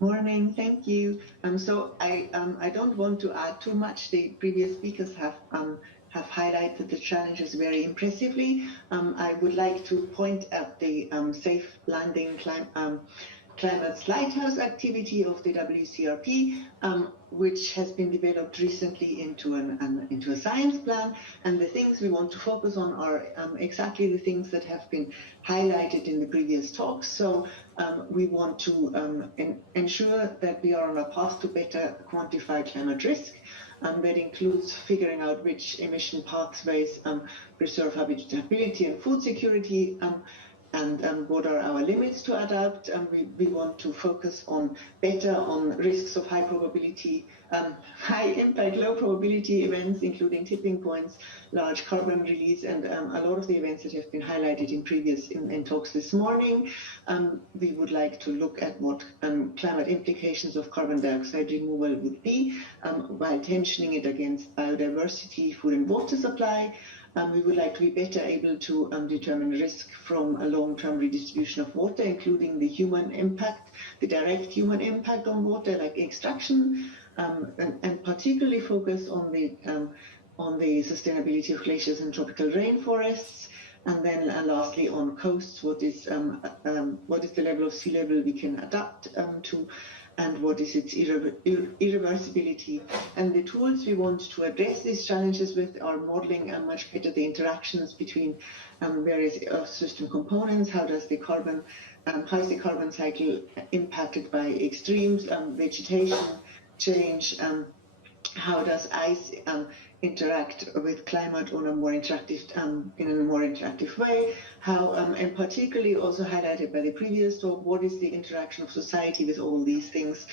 Morning, thank you. I don't want to add too much. The previous speakers have highlighted the challenges very impressively. I would like to point at the safe landing climate's lighthouse activity of the WCRP, which has been developed recently into a science plan. And the things we want to focus on are exactly the things that have been highlighted in the previous talks. So we want to ensure that we are on a path to better quantify climate risk. That includes figuring out which emission pathways preserve habitability and food security, and what are our limits to adapt. We want to focus on risks of high probability, high impact, low probability events, including tipping points, large carbon release, and a lot of the events that have been highlighted in previous talks this morning. We would like to look at what climate implications of carbon dioxide removal would be, while tensioning it against biodiversity, food and water supply. We would like to be better able to determine risk from a long-term redistribution of water, including the human impact, the direct human impact on water, like extraction, and particularly focus on the sustainability of glaciers and tropical rainforests. And then lastly, on coasts, what is the level of sea level we can adapt to, and what is its irreversibility. And the tools we want to address these challenges with are modeling much better the interactions between various Earth system components. How is the carbon cycle impacted by extremes, vegetation change? How does ice interact with climate on a more interactive, in a more interactive way? How, and particularly also highlighted by the previous talk, what is the interaction of society with all these things?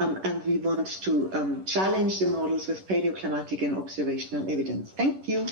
And we want to challenge the models with paleoclimatic and observational evidence. Thank you.